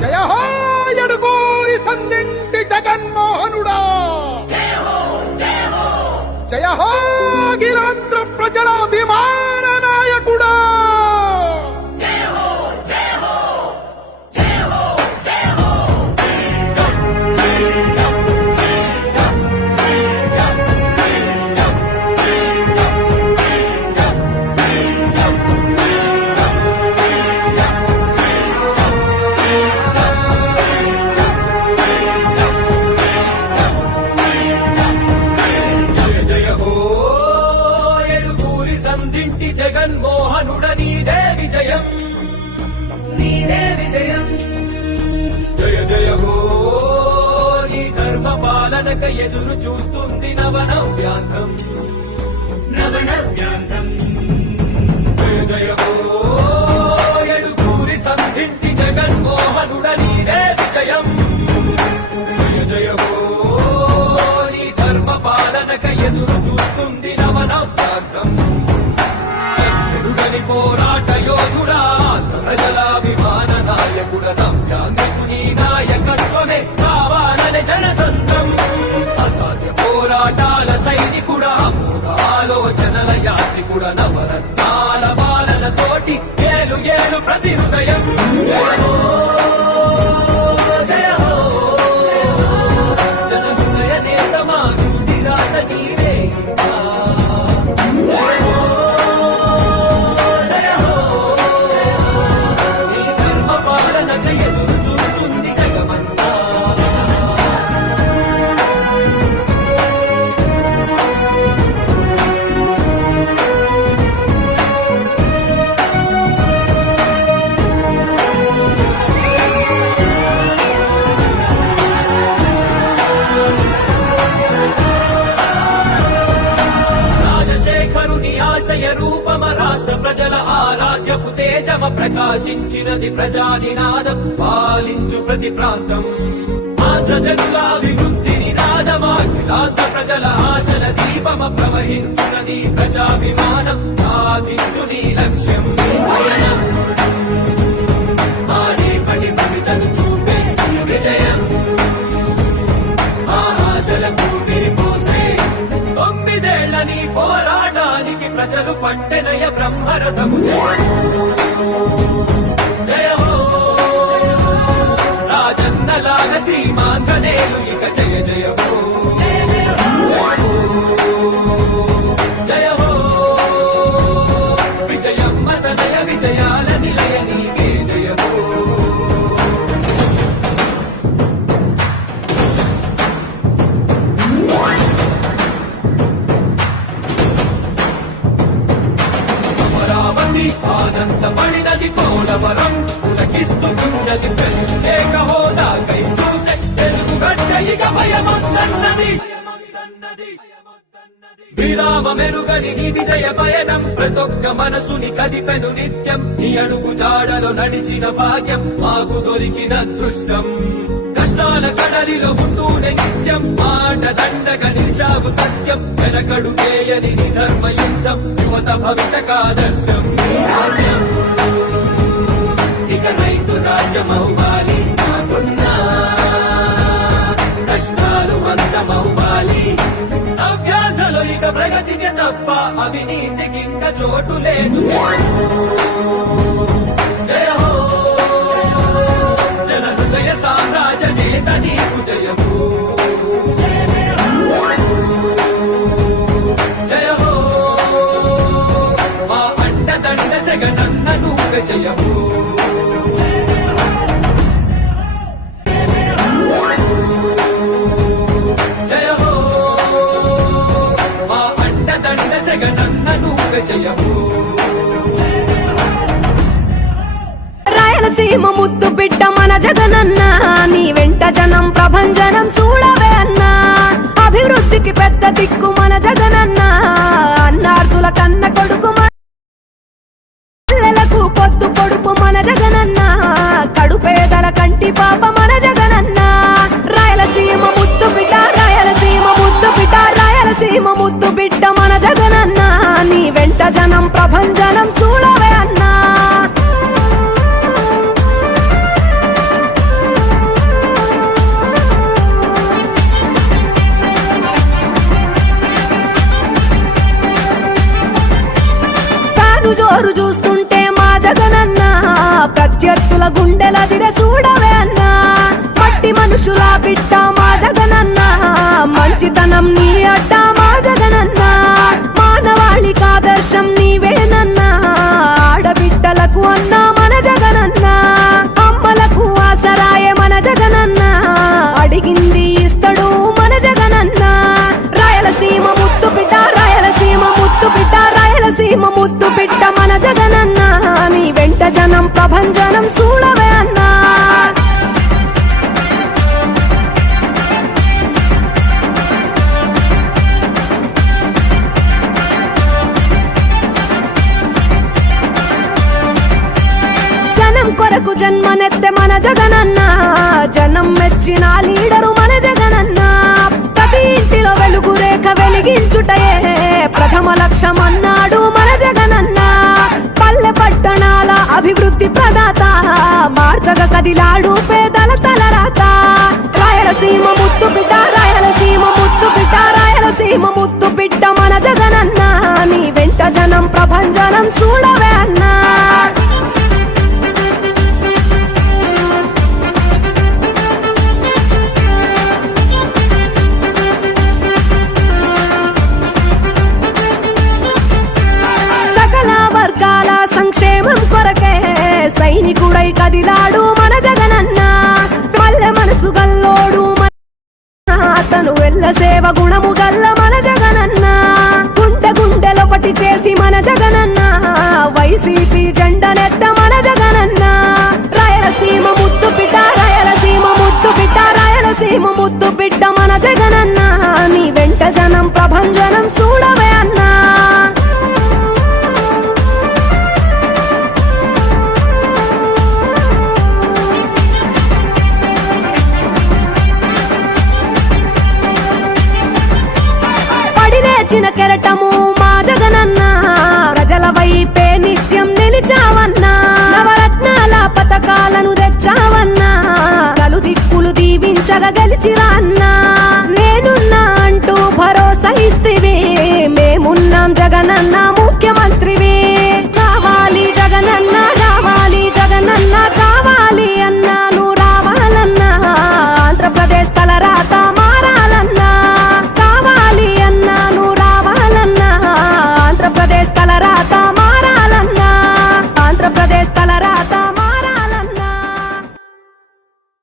జయ హో ఎడుగూరి సందింటి జగన్మోహనుడా, జయ హో గిరాంధ్ర ప్రజల అభిమాన నాయకుడా. సందింటి జగన్మోహనుడ నీదే విజయం, నీదే విజయం. జయ జయ హో నీ ధర్మ పాలనక ఎదురు చూస్తుంది నవనవ్యాంతం, నవనవ్యాంతం. జయ జయ హో ఎడుగూరి సందింటి జగన్మోహనుడ నీదే విజయం. జయ జయ హో నీ ధర్మ పాలనక ఎదురు చూస్తుంది నవనవ్యాంతం. పోరాట యోధుడా, ప్రజలాభిమాన నాయకుడ, నవ్యాంధ్రకు నీ నాయకత్వమే కావాలని జనసంద్రం. అసాధ్య పోరాటాల సైనికుడా, ఆలోచనల యాత్రికుడ, నవరత్నాల బాలలతోటి ఏలు ఏలు ప్రతి హృదయం. జయ హో జన హృదయ నేతమా జ్యోతిరాత నీవే. రూపమ రాష్ట్ర ప్రజల ఆరాధ్యపు తేజమ ప్రకాశించినది ప్రజానినాదం, పాలించు ప్రతి ప్రాంతం. ఆంధ్ర జనులాభివృద్ధి నినాదమాఖిలాంధ్ర ప్రజల ఆశల దీపమ ప్రవహించునది ప్రజాభిమానం, సాధించు నీ లక్ష్యం పయనం. ఆడేపటి కవితను చూపే విజయం, ఆశలకు విరిపోసే 9 నీ పోరాటానికి ప్రజలు పట్టెనయ బ్రహ్మరథము. జయ హో రాజన్నలాగ సీమాంగనేలు ఇక జయ జయ హో. జయ హో విజయమ్మ తనయ విజయాల నిలయ నీకే జయ హో. ఆనందపడినది కోలవరం, పులకిస్తున్నది ప్రత్యేక హోదాకై చూసే తెలుగు గడ్డ ఇక భయమొద్దన్నది. విరామ మెరుగని నీ విజయ పయనం ప్రతొక్క మనసుని కదిపెను నిత్యం. నీ అడుగు జాడలో నడిచిన భాగ్యం మాకు దొరికిన అదృష్టం. కష్టాల కడలిలో ఉంటూనే నిత్యం మాట దండగా నిలిచావు సత్యం. వెనకడు చేయని నీ ధర్మయుద్ధం యువత భవితకాదర్శం. ఇక రైతు రాజ్యమవ్వాలి నాకున్నా, కష్టాలు అంతమవ్వాలి. నవ్యాంధ్రలో ఇక ప్రగతికి తప్ప అవినీతికి ఇంక చోటు లేదు. జయ హో జన హృదయ సామ్రాజ్య నేత నీకు జయము. జయ హో మా అండదండ జగనన్న నువ్వే జయము. జయ హో మా అండదండ జగనన్న నువ్వే జయము. రాయలసీమ ముద్దు బిడ్డ మన జగనన్న, నీ వెంట జనం ప్రభంజనం చూడవే అన్నా. అభివృద్ధికి పెద్ద దిక్కు మన జగనన్న, అన్నార్థుల కన్న కొడుకు మల్లెలకు పొద్దు పొడుపు మన జగనన్న, కడుపేదల కంటి పాప మన జగనన్న. రాయలసీమ ముద్దు బిడ్డ, రాయలసీమ ముద్దు బిడ్డ, రాయలసీమ ముద్దు బిడ్డ మన జగనన్న, నీ వెంట జనం ప్రభంజనం చూడవే అన్నా. జోరు చూస్తుంటే మా జగనన్న ప్రత్యర్థుల గుండెల దిర చూడవే అన్నా మట్టి మనుషుల బిడ్డ మా జగనన్న మంచితనం నీ అడ్డ మా జగనన్న మానవాళికి ఆదర్శం నీవేనన్నా ఆడబిడ్డలకు అన్నా మన జగనన్న అమ్మలకు ఆసరాయే మన జగనన్న అడిగింది ఇస్తడు మన జగనన్న రాయలసీమ ముద్దు బిడ్డ రాయలసీమ ముద్దు బిడ్డ రాయలసీమ ముద్దు బిడ్డ మన జగనన్న నీ వెంట జనం ప్రభంజనం చూడవే అన్నా జనం కొరకు జన్మనెత్తే మన జగనన్న జనం మెచ్చిన లీడరు మన జగనన్న ప్రతి ఇంటిలో వెలుగు రేఖ వెలిగించుటయే ప్రథమ లక్ష్యం అన్నాడు మన జగనన్న పల్లె పట్టణాల అభివృద్ధి ప్రదాత మార్చగ కదిలాడు పేదల తలరాత రాయలసీమ ముద్దు బిడ్డ రాయలసీమ ముద్దు బిడ్డ రాయలసీమ ముద్దు బిడ్డ మన జగనన్న నీ వెంట జనం ప్రభంజనం చూడవే అన్నా సకల వర్గాల సంక్షేమం కొరకే సైనికుడై కదిలాడు మన జగనన్న పల్లె మనసు గల్లోడు అతను వెళ్ళ సేవ గుణము గల్ల మన జగనన్న గుండె గుండెలొకటి చేసి మన జగనన్న వైసీపీ జెండనెత్త మన జగనన్న రాయలసీమ ముద్దు బిడ్డ రాయలసీమ ముద్దు బిడ్డ రాయలసీమ ముద్దు బిడ్డ మన జగనన్న నీ వెంట జనం ప్రభంజనం చూడవే అన్నా లేచిన కెరటము మా జగనన్న ప్రజల వైపే నిత్యం నిలిచావన్నా నవరత్నాల పథకాలను తెచ్చావన్నా నలు దిక్కులు దీవించగా గెలిచిరా అన్నా